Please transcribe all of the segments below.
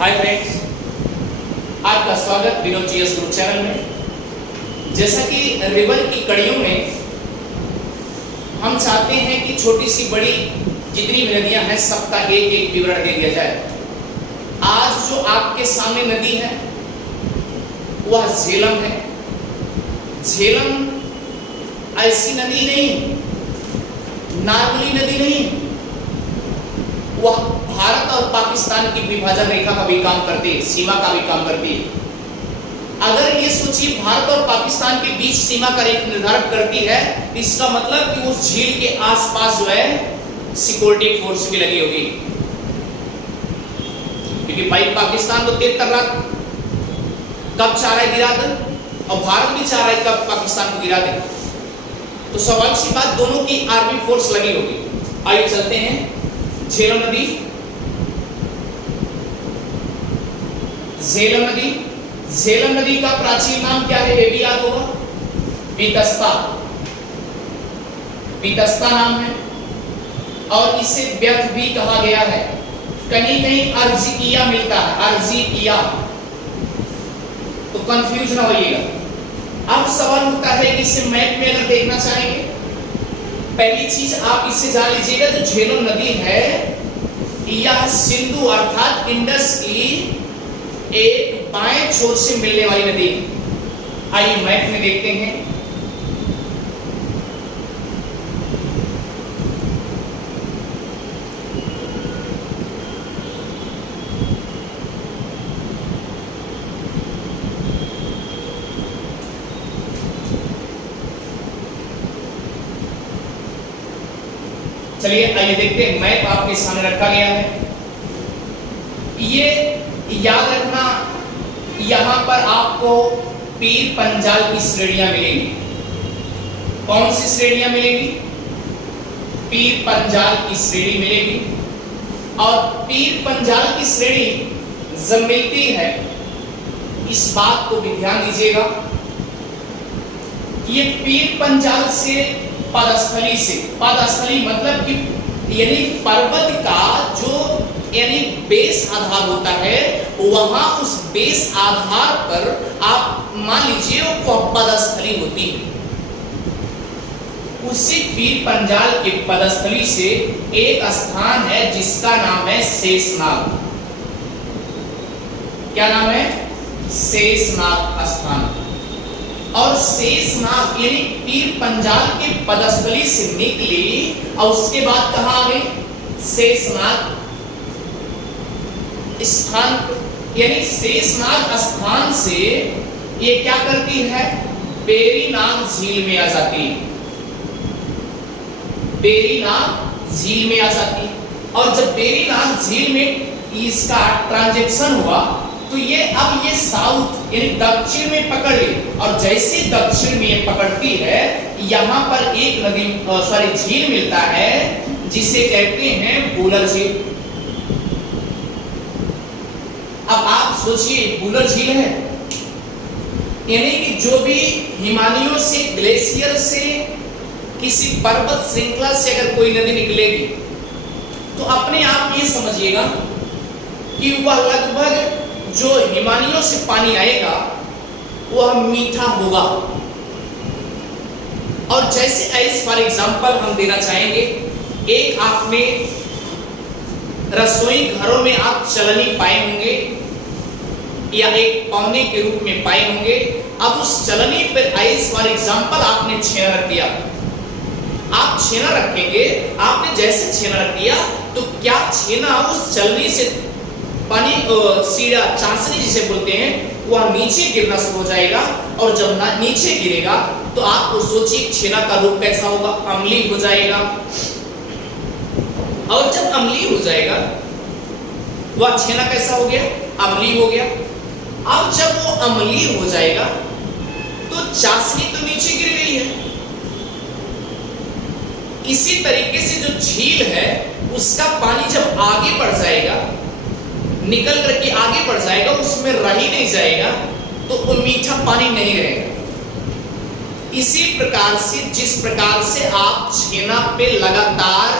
Hi friends, आपका स्वागत Vinod GS गुरु channel में। जैसा कि रिवर की कड़ियों में हम चाहते हैं कि छोटी सी बड़ी जितनी भी नदियां हैं सबका एक एक विवरण दे दिया जाए। आज जो आपके सामने नदी है वह झेलम है। झेलम ऐसी नदी नहीं, नार्मली नदी नहीं, वह भारत और पाकिस्तान की विभाजन रेखा का भी काम करती है, सीमा का भी काम करती है। अगर ये सोचिए भारत और पाकिस्तान के बीच सीमा का रेखा निर्धारित करती है, इसका मतलब कि उस झील के आसपास जो है सिक्योरिटी फोर्स भी लगी होगी, क्योंकि भाई पाकिस्तान तो तेज कर रहा कब चाह रहा है गिरा दे, और भारत भी चाह रहा है कब पाकिस्तान को गिरा दे। तो स्वाभाविक सी बात, दोनों की आर्मी फोर्स लगी होगी। आइए चलते हैं झेलम नदी। झेलम नदी, झेलम नदी का प्राचीन नाम क्या है? ये भी याद होगा, बीतस्ता। बीतस्ता नाम है और इसे व्यर्थ भी कहा गया है। कहीं कहीं अर्जिकिया मिलता है, अर्जिकिया, तो कंफ्यूज ना होइएगा। अब सवाल उठता है कि इसे मैप में अगर देखना चाहेंगे, पहली चीज आप इससे जान लीजिएगा, जो झेलम नदी है यह सिंधु अर्थात इंडस की एक बाएं छोर से मिलने वाली नदी है। आइए मैप में देखते हैं। चलिए आइए देखते हैं, मैप आपके सामने रखा गया है। ये याद रखना, यहां पर आपको पीर पंजाल की श्रेणियां मिलेंगी। कौन सी श्रेणियां मिलेंगी? पीर पंजाल की श्रेणी मिलेगी। और पीर पंजाल की श्रेणी जब मिलती है, इस बात को भी ध्यान दीजिएगा, ये पीर पंजाल से पदस्थली से, पदस्थली मतलब कि यानी पर्वत का जो यानी बेस आधार होता है, वहां उस बेस आधार पर आप मान लीजिए वो पदस्थली होती है। उसी पीर पंजाल के पदस्थली से एक स्थान है जिसका नाम है शेषनाग। क्या नाम है? शेषनाग स्थान। और शेषनाग यानी पीर पंजाल के पदस्थली से निकली और उसके बाद कहां आ गई? शेषनाग स्थान, यानी शेषनाग स्थान से ये क्या करती है? बेरीनाग झील में आ जाती है। बेरीनाग झील में आ जाती है। और जब बेरीनाग झील में इसका ट्रांजैक्शन हुआ तो ये अब ये साउथ यानी दक्षिण में पकड़ ली, और जैसे दक्षिण में ये पकड़ती है, यहां पर एक नदी झील मिलता है जिसे कहते हैं बूलर झील। अब आप सोचिए, बूलर झील है यानी कि जो भी हिमालयों से, ग्लेशियर से, किसी पर्वत श्रृंखला से अगर कोई नदी निकलेगी तो अपने आप ये समझिएगा कि वह लगभग जो हिमालयों से पानी आएगा वह मीठा होगा। और जैसे एज फॉर एग्जांपल हम देना चाहेंगे, एक आपने रसोई घरों में आप चलनी पाए होंगे या एक पौने के रूप में पाए होंगे। अब उस चलनी पर एज फॉर एग्जांपल आपने छेना रख दिया। आप छेना रखेंगे, आपने जैसे छेना रख दिया तो क्या छेना उस चलनी से पानी सीधा चाशनी जिसे बोलते हैं वह नीचे गिरना शुरू हो जाएगा। और जब नीचे गिरेगा तो आप सोचिए छेना का रूप कैसा होगा? अम्लीय हो जाएगा। और जब अम्लीय हो जाएगा वह छेना कैसा हो गया? अम्लीय हो गया। अब जब वो अम्लीय हो जाएगा तो चाशनी तो नीचे गिर गई है। इसी तरीके से जो झील है उसका पानी जब आगे बढ़ जाएगा, निकल करके आगे बढ़ जाएगा, उसमें रह ही नहीं जाएगा, तो वो मीठा पानी नहीं रहेगा। इसी प्रकार से जिस प्रकार से आप छेना पे लगातार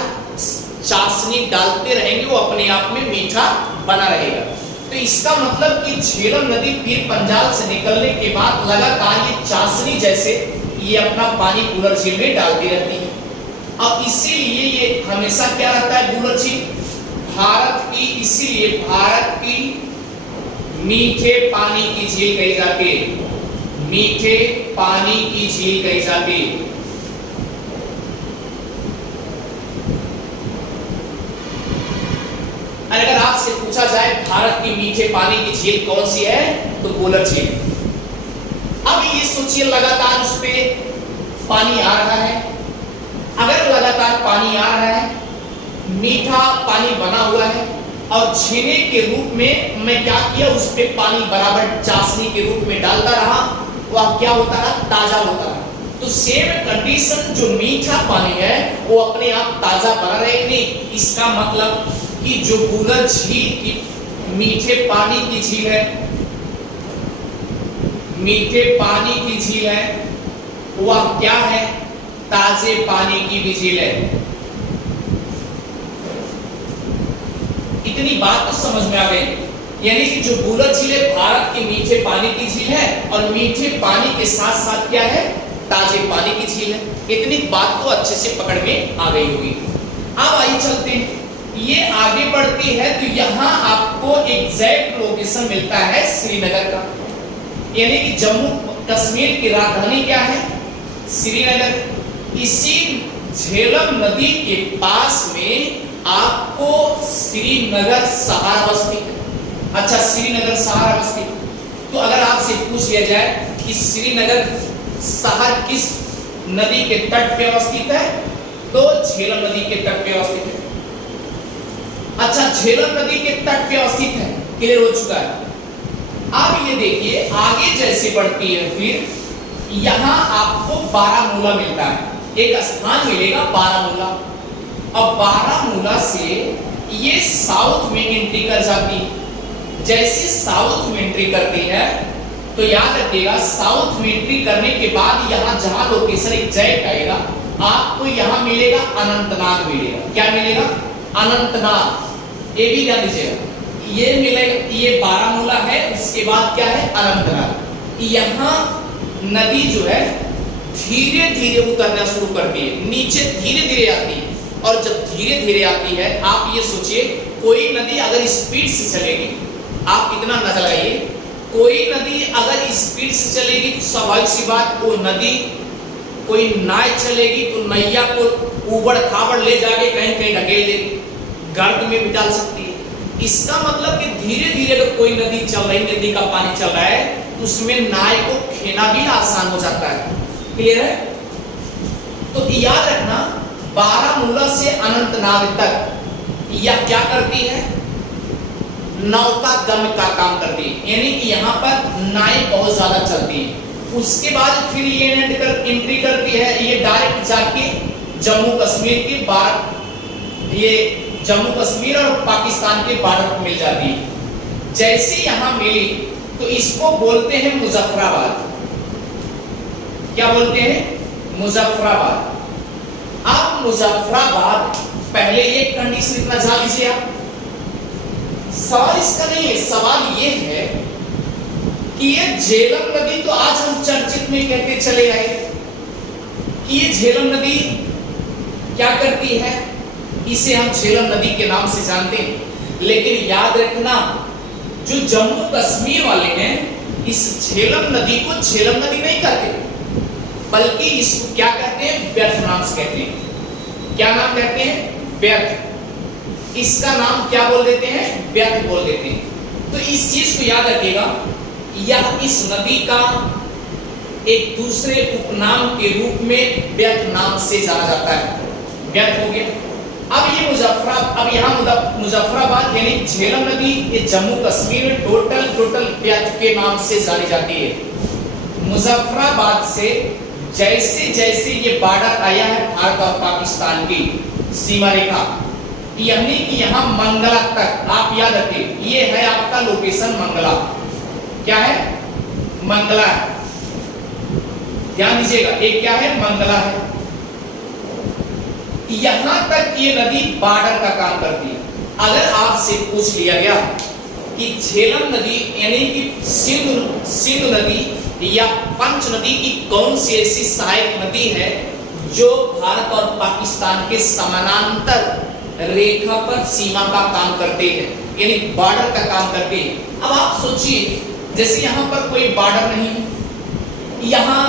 चाशनी डालते रहेंगे वो अपने आप में मीठा बना रहेगा। तो इसका मतलब कि झेलम नदी पीर पंजाल से निकलने के बाद लगातार ये चाशनी जैसे ये अपना पानी बुलर झील में डालती रहती है। अब इसीलिए ये हमेशा क्या रहता है बुलर झील भारत की, इसीलिए भारत की मीठे पानी की झील कही जाती है, मीठे पानी की झील कही जाती है। अगर आपसे पूछा जाए भारत की मीठे पानी की झील कौन सी है तो बुलर झील। अब ये सोचिए लगातार उस पे पानी आ रहा है, अगर लगातार पानी आ रहा है, मीठा पानी बना हुआ है और छीने के रूप में मैं क्या किया उस पे पानी बराबर चाशनी के रूप में डालता रहा, वह क्या होता रहा ताजा होता रहा। तो सेम कंडीशन जो मीठा पानी है वो अपने आप ताजा बना रहे नहीं। इसका मतलब कि जो बुलर झील की मीठे पानी की झील है, मीठे पानी की झील है, वह क्या है ताजे पानी की भी झील है। इतनी बात तो समझ में आ गई। यानी कि जो बुलर झील है भारत की मीठे पानी की झील है और मीठे पानी के साथ साथ क्या है ताजे पानी की झील है। इतनी बात तो अच्छे से पकड़ में आ गई होगी। अब आइए चलते हैं, ये आगे बढ़ती है तो यहाँ आपको एग्जैक्ट लोकेशन मिलता है श्रीनगर का। यानी कि जम्मू कश्मीर की राजधानी क्या है श्रीनगर। इसी झेलम नदी के पास में आपको श्रीनगर शहर अवस्थित है। अच्छा श्रीनगर शहर अवस्थित। तो अगर आपसे पूछ लिया जाए कि श्रीनगर शहर किस नदी के तट पे अवस्थित है तो झेलम नदी के तट पे अवस्थित है। अच्छा झेलम नदी के तट पे अवस्थित है, क्लियर हो चुका है। अब ये देखिए आगे जैसे बढ़ती है फिर यहां आपको बारामूला मिलता है, एक स्थान मिलेगा बारामूला। अब बारामूला से ये साउथ में एंट्री कर जाती है। जैसे साउथ में एंट्री करती है तो याद रखिएगा साउथ में एंट्री करने के बाद यहां जहां लोकेशन एग्जैक्ट आएगा आपको यहां मिलेगा अनंतनाग मिलेगा। क्या मिलेगा अनंतनाग। ये भी ध्यान दीजिएगा, ये मिलेगा, ये बारामूला है, उसके बाद क्या है अनंतनाग। यहां नदी जो है धीरे धीरे उतरना शुरू करती है, नीचे धीरे धीरे आती है। और जब धीरे धीरे आती है आप ये सोचिए कोई नदी अगर स्पीड से चलेगी, आप इतना न लगाइए, कोई नदी अगर स्पीड से चलेगी तो स्वाभाविक सी बात वो नदी कोई नाव चलेगी तो नैया को ऊबड़ खाबड़ ले जाके कहीं कहीं ढकेल देगी, गर्त में भी डाल सकती है। इसका मतलब कि धीरे धीरे अगर कोई नदी चल रही, नदी का पानी चल रहा है तो उसमें नाव को खेना भी आसान हो जाता है। क्लियर है। तो याद रखना बारामूला से अनंतनाग तक यह क्या करती है नौका गम का काम करती है। यानी कि यहाँ पर नाव बहुत ज्यादा चलती है। उसके बाद फिर ये एंट्री करती है, ये डायरेक्ट जाके जम्मू कश्मीर के बाहर, ये जम्मू कश्मीर और पाकिस्तान के बॉर्डर पर मिल जाती है। जैसे यहां मिली तो इसको बोलते हैं मुजफ्फराबाद। क्या बोलते हैं मुजफ्फराबाद। अब मुजफ्फराबाद पहले ये कंडीशन इतना जान लीजिए आप, सवाल इसका नहीं है, सवाल ये है कि ये झेलम नदी तो आज हम चर्चित में कहते चले आए कि ये झेलम नदी क्या करती है, इसे हम झेलम नदी के नाम से जानते हैं। लेकिन याद रखना जो जम्मू कश्मीर वाले हैं इस झेलम नदी को झेलम नदी नहीं कहते, बल्कि इसको क्या कहते हैं व्यर्थ नाम से कहते हैं। क्या नाम कहते हैं व्यर्थ। इसका नाम क्या बोल देते हैं व्यर्थ बोल देते हैं। तो इस चीज को याद रखिएगा, यह इस नदी का एक दूसरे उपनाम के रूप में व्यर्थ नाम से जाना जाता है। व्यर्थ हो गया। अब ये अब यहाँ मुजफ्फराबाद यानी झेलम नदी ये जम्मू कश्मीर में टोटल व्यर्थ के नाम से जानी जाती है। मुजफ्फराबाद से जैसे जैसे ये बॉर्डर आया है भारत और पाकिस्तान की सीमा रेखा, यानी कि यहाँ मंगला तक आप याद रखिए, ये है आपका लोकेशन मंगला। क्या है मंगला है, ध्यान दीजिएगा, एक क्या है मंगला है। यहां तक ये नदी बॉर्डर का काम करती है। अगर आपसे पूछ लिया गया कि झेलम नदी यानी कि सिंधु नदी या पंच नदी की कौन सी ऐसी सहायक नदी है जो भारत और पाकिस्तान के समानांतर रेखा पर सीमा का काम करते हैं, यानी बॉर्डर का काम करते हैं। अब आप सोचिए, जैसे यहाँ पर कोई बॉर्डर नहीं है, यहाँ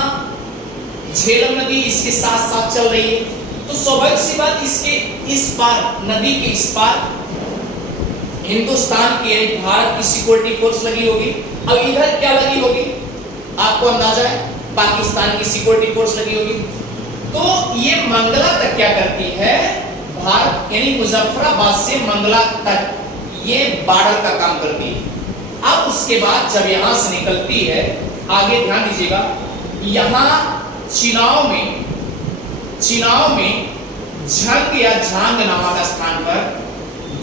झेलम नदी इसके साथ साथ चल रही है, तो स्वाभाविक सी बात इसके इस पार, नदी के इस पार हिंदुस्तान की भारत की सिक्योरिटी फोर्स लगी होगी। अब इधर क्या लगी होगी, आपको अंदाजा है, पाकिस्तान की सिक्योरिटी फोर्स लगी होगी। तो ये मंगला तक क्या करती है, भारत यानी मुजफ्फराबाद से मंगला तक ये बॉर्डर का काम करती है। अब उसके बाद जब यहां से निकलती है, आगे ध्यान दीजिएगा, यहां चिनाव में झंग या झांग नामक स्थान पर,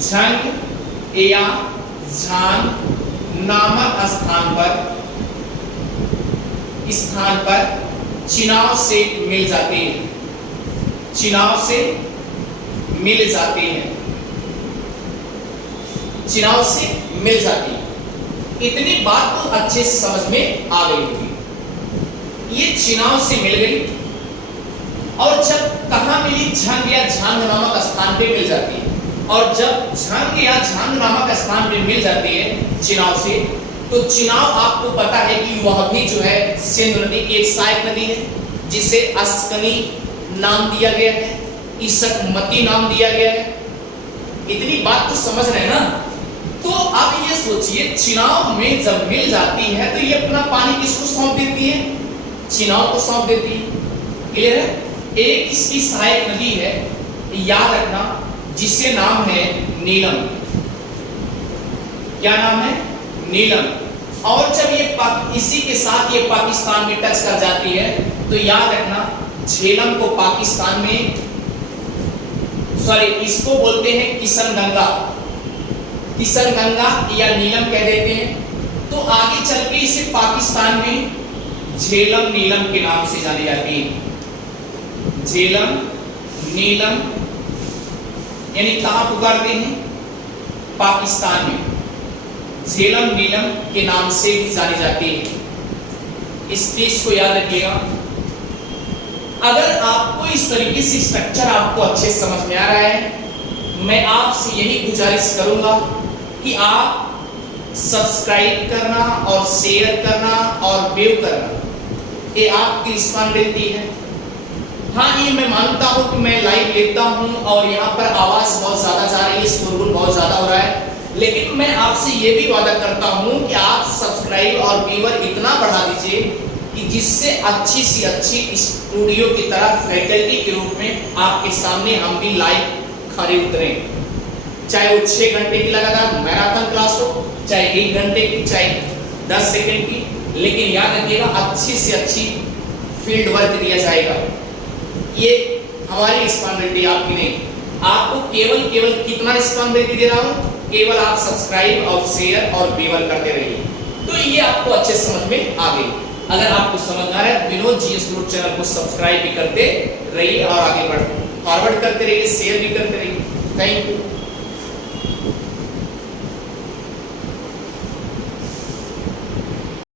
झंग या झांग नामक स्थान पर चिनाव से मिल जाते हैं, चिनाव से मिल जाते हैं, चिनाव से मिल जाती है। इतनी बात तो अच्छे से समझ में आ गई होगी। ये चिनाव से मिल गई और जब कहां मिली, झंग या झांग नामक स्थान पे मिल जाती है। और जब झंग या झांग नामक स्थान पे मिल जाती है चिनाव से, तो चिनाव आपको पता है कि वह भी जो है सिंधु नदी की एक सहायक नदी है, जिसे अस्कनी नाम दिया गया है, इसकमती नाम दिया गया है। इतनी बात तो समझ रहे हैं ना। तो अब ये सोचिए, चिनाव में जब मिल जाती है तो ये अपना पानी किसको सौंप देती है, चिनाव को सौंप देती है। क्लियर है? एक इसकी सहायक नदी है, याद रखना, जिसे नाम है नीलम। क्या नाम है? नीलम। और जब ये इसी के साथ ये पाकिस्तान में टच कर जाती है, तो याद रखना, झेलम को पाकिस्तान में, सॉरी, इसको बोलते हैं किशनगंगा, किशनगंगा या नीलम कह देते हैं। तो आगे चल के इसे पाकिस्तान में झेलम नीलम के नाम से जानी जाती है। झेलम नीलम यानी कहां पुकारते हैं, पाकिस्तान में झेलम नीलम के नाम से भी जानी जाती है। इस चीज को याद रखिएगा। अगर आपको इस तरीके से स्ट्रक्चर आपको अच्छे समझ में आ रहा है, मैं आपसे यही गुजारिश करूंगा कि आप सब्सक्राइब करना और शेयर करना और व्यू करना, ये आपकी रिस्पॉन्सिबिलिटी है। हाँ, ये मैं मानता हूं कि मैं लाइव लेता हूं और यहाँ पर आवाज बहुत ज्यादा जा रही है, शोरगुल बहुत ज्यादा हो रहा है, लेकिन मैं आपसे ये भी वादा करता हूं कि आप सब्सक्राइब और व्यूअर इतना बढ़ा दीजिए कि जिससे अच्छी सी अच्छी स्टूडियो की तरह फैकल्टी के रूप में आपके सामने हम भी लाइव खड़े उतरें। चाहे वो 6 घंटे की लगातार मैराथन क्लास हो, चाहे 1 घंटे की, चाहे 10 सेकंड की, लेकिन याद रखिएगा, अच्छी से अच्छी फील्ड वर्क दिया जाएगा। ये हमारी रिस्पॉन्सिबिलिटी, आपकी नहीं। आपको केवल कितना रिस्पॉन्सिबिलिटी दे रहा हूं, केवल आप सब्सक्राइब और शेयर और व्यूअर करते रहिए, तो ये आपको अच्छे समझ में आ गई। अगर आपको समझ आ रहा है, विनोद जीएस गुरु चैनल को सब्सक्राइब भी करते रहिए और आगे बढ़ फॉरवर्ड करते रहिए, शेयर भी करते रहिए। Thank you.